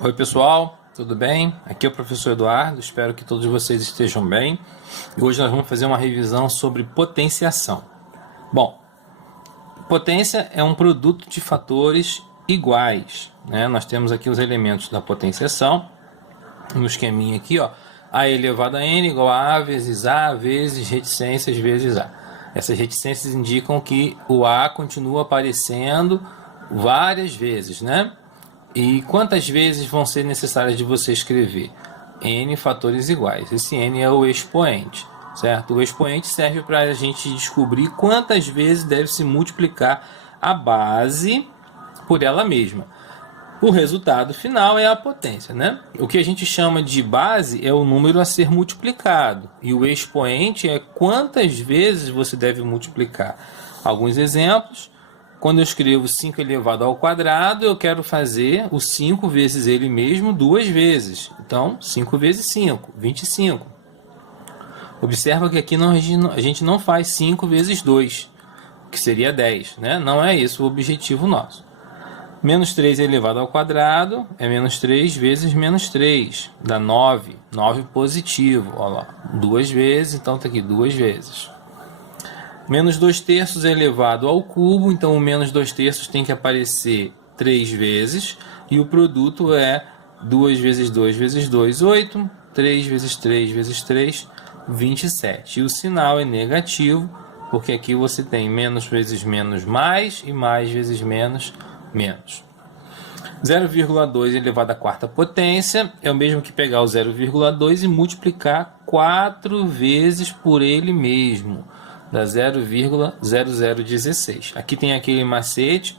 Oi pessoal, tudo bem? Aqui é o professor Eduardo, espero que todos vocês estejam bem. E hoje nós vamos fazer uma revisão sobre potenciação. Bom, potência é um produto de fatores iguais, né? Nós temos aqui os elementos da potenciação, no esqueminha aqui, ó, A elevado a N igual a A vezes reticências vezes A. Essas reticências indicam que o A continua aparecendo várias vezes, né? E quantas vezes vão ser necessárias de você escrever? N fatores iguais. Esse N é o expoente, certo? O expoente serve para a gente descobrir quantas vezes deve se multiplicar a base por ela mesma. O resultado final é a potência, né? O que a gente chama de base é o número a ser multiplicado. E o expoente é quantas vezes você deve multiplicar. Alguns exemplos. Quando eu escrevo 5 elevado ao quadrado, eu quero fazer o 5 vezes ele mesmo duas vezes. Então, 5 vezes 5, 25. Observa que aqui a gente não faz 5 vezes 2, que seria 10, né? Não é esse o objetivo nosso. Menos 3 elevado ao quadrado é menos 3 vezes menos 3, dá 9. 9 positivo, olha lá, duas vezes, então está aqui duas vezes. Menos 2 terços é elevado ao cubo, então o menos 2 terços tem que aparecer 3 vezes. E o produto é 2 vezes 2 vezes 2, 8. 3 vezes 3 vezes 3, 27. E o sinal é negativo, porque aqui você tem menos vezes menos mais e mais vezes menos, menos. 0,2 elevado à quarta potência é o mesmo que pegar o 0,2 e multiplicar 4 vezes por ele mesmo. Da 0,0016. Aqui tem aquele macete,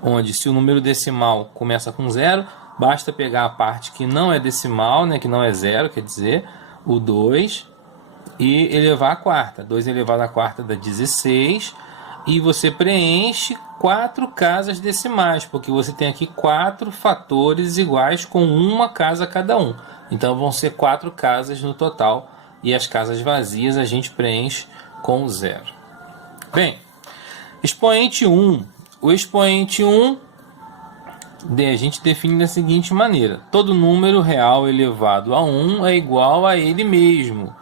onde se o número decimal começa com 0, basta pegar a parte que não é decimal, né, que não é 0, quer dizer, o 2, e elevar a quarta. 2 elevado à quarta dá 16, e você preenche 4 casas decimais, porque você tem aqui 4 fatores iguais com uma casa cada um. Então vão ser 4 casas no total, e as casas vazias a gente preenche com 0. Bem, expoente 1. O expoente 1 a gente define da seguinte maneira: todo número real elevado a 1 é igual a ele mesmo.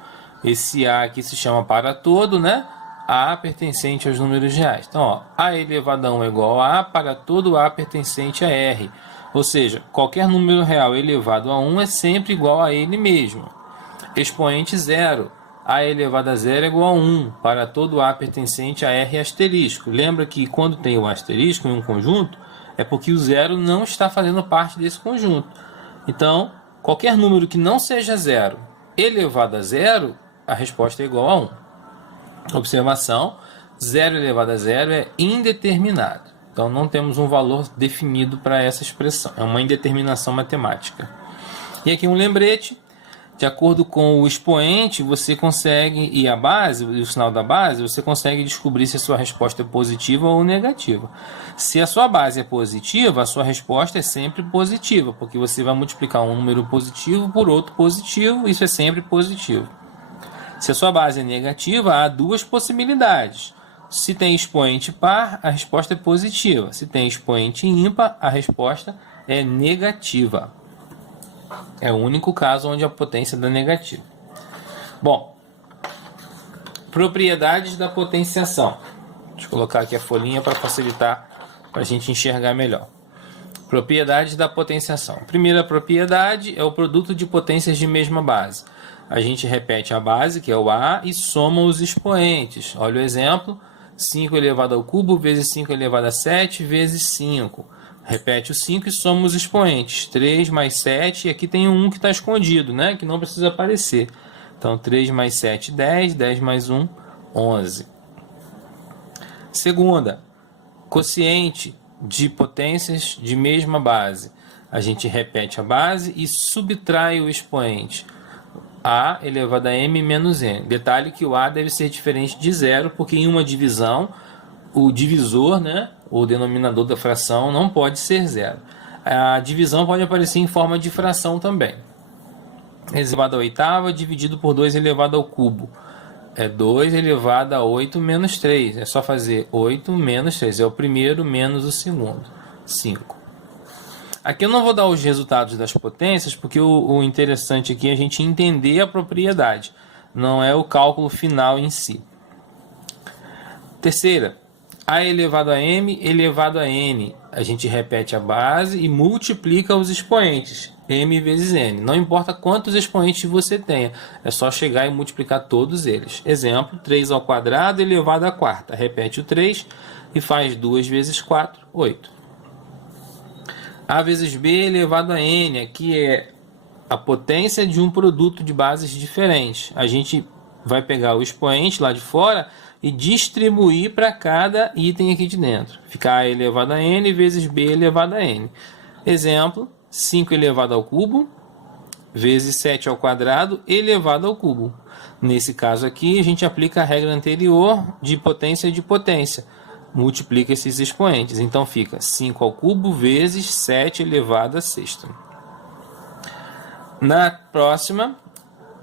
Esse A aqui se chama para todo, né? A pertencente aos números reais. Então, ó, A elevado a 1 é igual a A para todo A pertencente a R. Ou seja, qualquer número real elevado a 1 é sempre igual a ele mesmo. Expoente 0. A elevado a 0 é igual a 1 para todo A pertencente a R asterisco. Lembra que quando tem o asterisco em um conjunto, é porque o zero não está fazendo parte desse conjunto. Então, qualquer número que não seja 0 elevado a 0, a resposta é igual a 1. Observação: 0 elevado a 0 é indeterminado. Então, não temos um valor definido para essa expressão. É uma indeterminação matemática. E aqui um lembrete. De acordo com o expoente, você consegue, e a base, o sinal da base, você consegue descobrir se a sua resposta é positiva ou negativa. Se a sua base é positiva, a sua resposta é sempre positiva, porque você vai multiplicar um número positivo por outro positivo, isso é sempre positivo. Se a sua base é negativa, há duas possibilidades. Se tem expoente par, a resposta é positiva. Se tem expoente ímpar, a resposta é negativa. É o único caso onde a potência dá negativo. Bom, propriedades da potenciação. Deixa eu colocar aqui a folhinha para facilitar, para a gente enxergar melhor. Propriedades da potenciação. A primeira propriedade é o produto de potências de mesma base. A gente repete a base, que é o A, e soma os expoentes. Olha o exemplo: 5 elevado ao cubo vezes 5 elevado a 7 vezes 5. Repete o 5 e soma os expoentes. 3 mais 7, e aqui tem um 1 que está escondido, né? Que não precisa aparecer. Então, 3 mais 7, 10. 10 mais 1, 11. Segunda, quociente de potências de mesma base. A gente repete a base e subtrai o expoente. A elevado a m menos n. Detalhe que o A deve ser diferente de zero, porque em uma divisão, o divisor, né, o denominador da fração, não pode ser zero. A divisão pode aparecer em forma de fração também. Elevado a oitava dividido por 2 elevado ao cubo. É 2 elevado a 8 menos 3. É só fazer 8 menos 3. É o primeiro menos o segundo. 5. Aqui eu não vou dar os resultados das potências, porque o interessante aqui é a gente entender a propriedade, não é o cálculo final em si. Terceira, a elevado a m elevado a n. A gente repete a base e multiplica os expoentes, m vezes n. Não importa quantos expoentes você tenha, é só chegar e multiplicar todos eles. Exemplo, 3 ao quadrado elevado à quarta. Repete o 3 e faz 2 vezes 4, 8. A vezes b elevado a n, aqui é a potência de um produto de bases diferentes. A gente vai pegar o expoente lá de fora e distribuir para cada item aqui de dentro. Fica a elevado a n vezes b elevado a n. Exemplo, 5 elevado ao cubo vezes 7 ao quadrado elevado ao cubo. Nesse caso aqui, a gente aplica a regra anterior de potência. Multiplica esses expoentes. Então fica 5 ao cubo vezes 7 elevado a sexta. Na próxima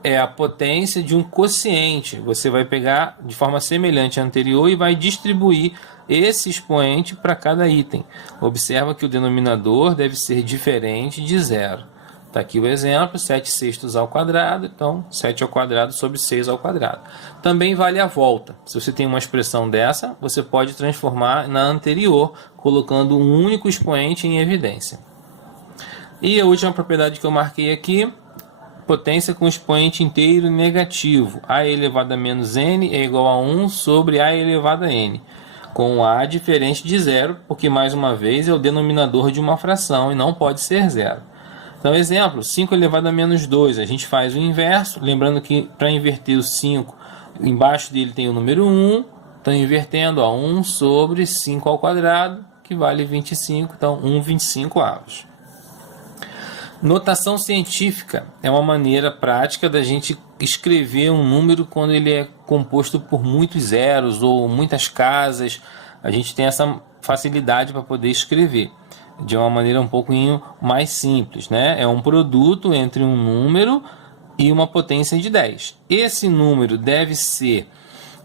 é a potência de um quociente. Você vai pegar de forma semelhante à anterior e vai distribuir esse expoente para cada item. Observa que o denominador deve ser diferente de zero. Está aqui o exemplo, 7 sextos ao quadrado, então 7 ao quadrado sobre 6 ao quadrado. Também vale a volta. Se você tem uma expressão dessa, você pode transformar na anterior, colocando um único expoente em evidência. E a última propriedade que eu marquei aqui, potência com expoente inteiro negativo. A elevado a menos n é igual a 1 sobre a elevado a n, com a diferente de zero, porque mais uma vez é o denominador de uma fração e não pode ser zero. Então, exemplo, 5 elevado a menos 2, a gente faz o inverso, lembrando que para inverter o 5, embaixo dele tem o número 1, então invertendo, 1 sobre 5 ao quadrado, que vale 25, então 1/25. Notação científica é uma maneira prática da gente escrever um número quando ele é composto por muitos zeros ou muitas casas. A gente tem essa facilidade para poder escrever de uma maneira um pouquinho mais simples, né? É um produto entre um número e uma potência de 10. Esse número deve ser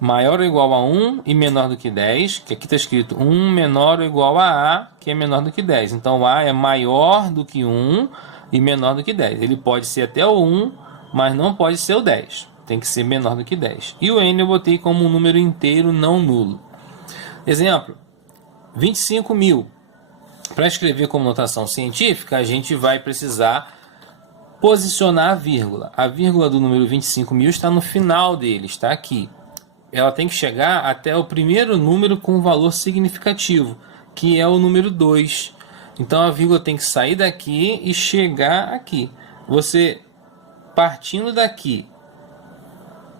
maior ou igual a 1 e menor do que 10, que aqui está escrito 1 menor ou igual a, que é menor do que 10. Então, A é maior do que 1 e menor do que 10. Ele pode ser até o 1, mas não pode ser o 10. Tem que ser menor do que 10. E o N eu botei como um número inteiro não nulo. Exemplo, 25.000. Para escrever como notação científica, a gente vai precisar posicionar a vírgula. A vírgula do número 25.000 está no final dele, está aqui. Ela tem que chegar até o primeiro número com valor significativo, que é o número 2. Então a vírgula tem que sair daqui e chegar aqui. Você, partindo daqui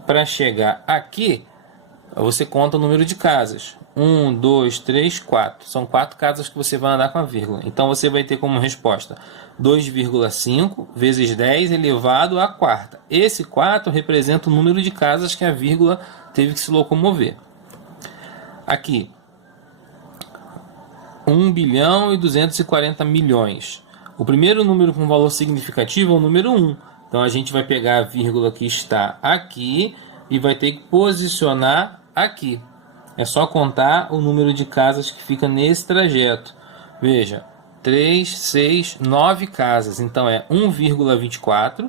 para chegar aqui, você conta o número de casas. 1, 2, 3, 4. São 4 casas que você vai andar com a vírgula. Então você vai ter como resposta 2,5 vezes 10 elevado à quarta. Esse 4 representa o número de casas que a vírgula teve que se locomover. Aqui, 1 bilhão e 240 milhões. O primeiro número com valor significativo é o número 1. Então a gente vai pegar a vírgula que está aqui e vai ter que posicionar aqui. É só contar o número de casas que fica nesse trajeto. Veja, 3, 6, 9 casas. Então é 1,24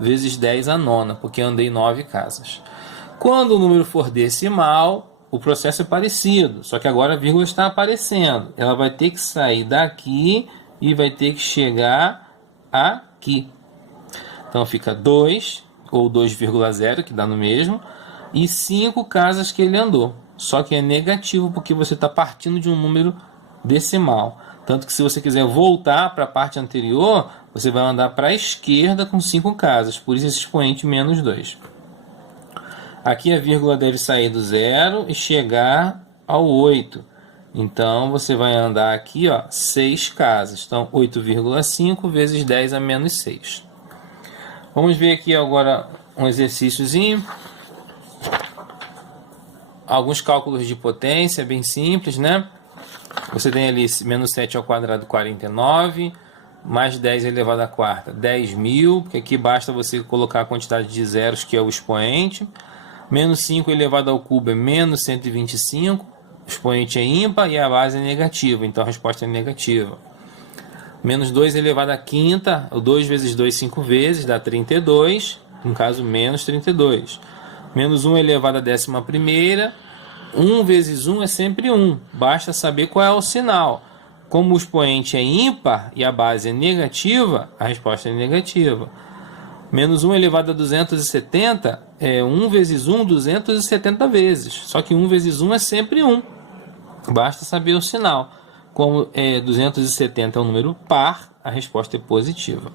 vezes 10 à nona, porque andei 9 casas. Quando o número for decimal, o processo é parecido, só que agora a vírgula está aparecendo. Ela vai ter que sair daqui e vai ter que chegar aqui. Então fica 2, ou 2,0, que dá no mesmo, e 5 casas que ele andou. Só que é negativo porque você está partindo de um número decimal. Tanto que se você quiser voltar para a parte anterior, você vai andar para a esquerda com 5 casas. Por isso esse expoente menos 2. Aqui a vírgula deve sair do 0 e chegar ao 8. Então você vai andar aqui 6 casas. Então 8,5 vezes 10 a menos 6. Vamos ver aqui agora um exercíciozinho. Alguns cálculos de potência, bem simples, né? Você tem ali menos 7 ao quadrado, 49, mais 10 elevado à quarta, 10.000, porque aqui basta você colocar a quantidade de zeros, que é o expoente. Menos 5 elevado ao cubo é menos 125, o expoente é ímpar e a base é negativa, então a resposta é negativa. Menos 2 elevado à quinta, o 2 vezes 2, 5 vezes, dá 32. No caso, menos 32. Menos 1 elevado à 11ª. 1 vezes 1 é sempre 1. Basta saber qual é o sinal. Como o expoente é ímpar e a base é negativa, a resposta é negativa. Menos 1 elevado a 270 é 1 vezes 1, 270 vezes. Só que 1 vezes 1 é sempre 1. Basta saber o sinal. Como 270 é um número par, a resposta é positiva.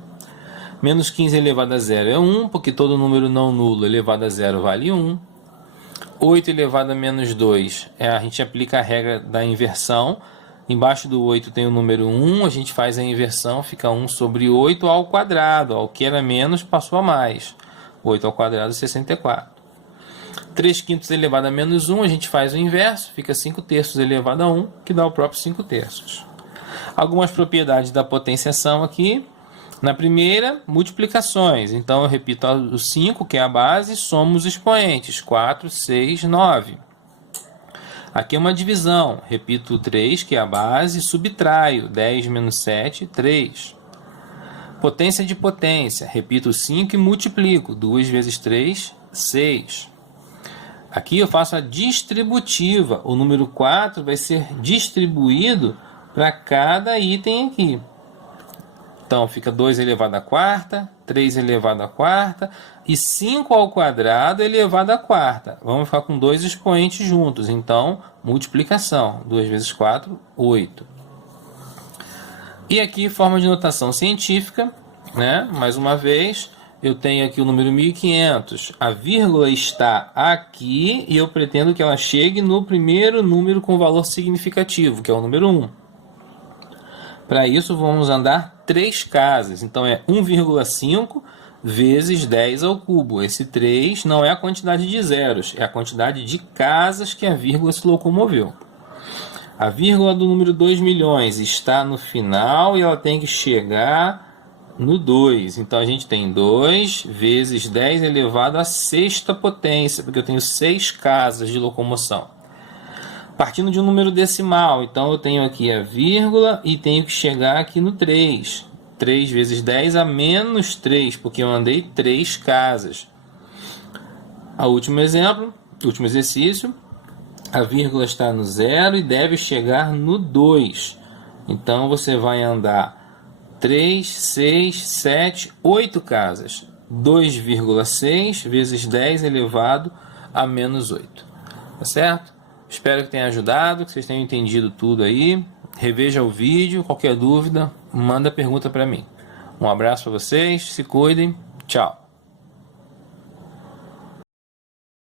Menos 15 elevado a 0 é 1, porque todo número não nulo elevado a 0 vale 1. 8 elevado a menos 2, a gente aplica a regra da inversão. Embaixo do 8 tem o número 1, a gente faz a inversão, fica 1 sobre 8 ao quadrado. O que era menos passou a mais. 8 ao quadrado é 64. 3 quintos elevado a menos 1, a gente faz o inverso, fica 5 terços elevado a 1, que dá o próprio 5 terços. Algumas propriedades da potenciação aqui. Na primeira, multiplicações. Então, eu repito o 5, que é a base, somos expoentes. 4, 6, 9. Aqui é uma divisão. Repito o 3, que é a base, subtraio. 10 menos 7, 3. Potência de potência. Repito o 5 e multiplico. 2 vezes 3, 6. Aqui eu faço a distributiva. O número 4 vai ser distribuído para cada item aqui. Então, fica 2 elevado à quarta, 3 elevado à quarta e 5 ao quadrado elevado à quarta. Vamos ficar com dois expoentes juntos. Então, multiplicação. 2 vezes 4, 8. E aqui, forma de notação científica, né? Mais uma vez, eu tenho aqui o número 1500. A vírgula está aqui e eu pretendo que ela chegue no primeiro número com valor significativo, que é o número 1. Para isso, vamos andar 3 casas. Então, é 1,5 vezes 10 ao cubo. Esse 3 não é a quantidade de zeros, é a quantidade de casas que a vírgula se locomoveu. A vírgula do número 2 milhões está no final e ela tem que chegar no 2. Então, a gente tem 2 vezes 10 elevado à sexta potência, porque eu tenho 6 casas de locomoção. Partindo de um número decimal, então eu tenho aqui a vírgula e tenho que chegar aqui no 3. 3 vezes 10 a menos 3, porque eu andei 3 casas. O último exemplo, último exercício, a vírgula está no 0 e deve chegar no 2. Então você vai andar 3, 6, 7, 8 casas. 2,6 vezes 10 elevado a menos 8. Tá certo? Espero que tenha ajudado, que vocês tenham entendido tudo aí. Reveja o vídeo, qualquer dúvida, manda pergunta para mim. Um abraço para vocês, se cuidem, tchau.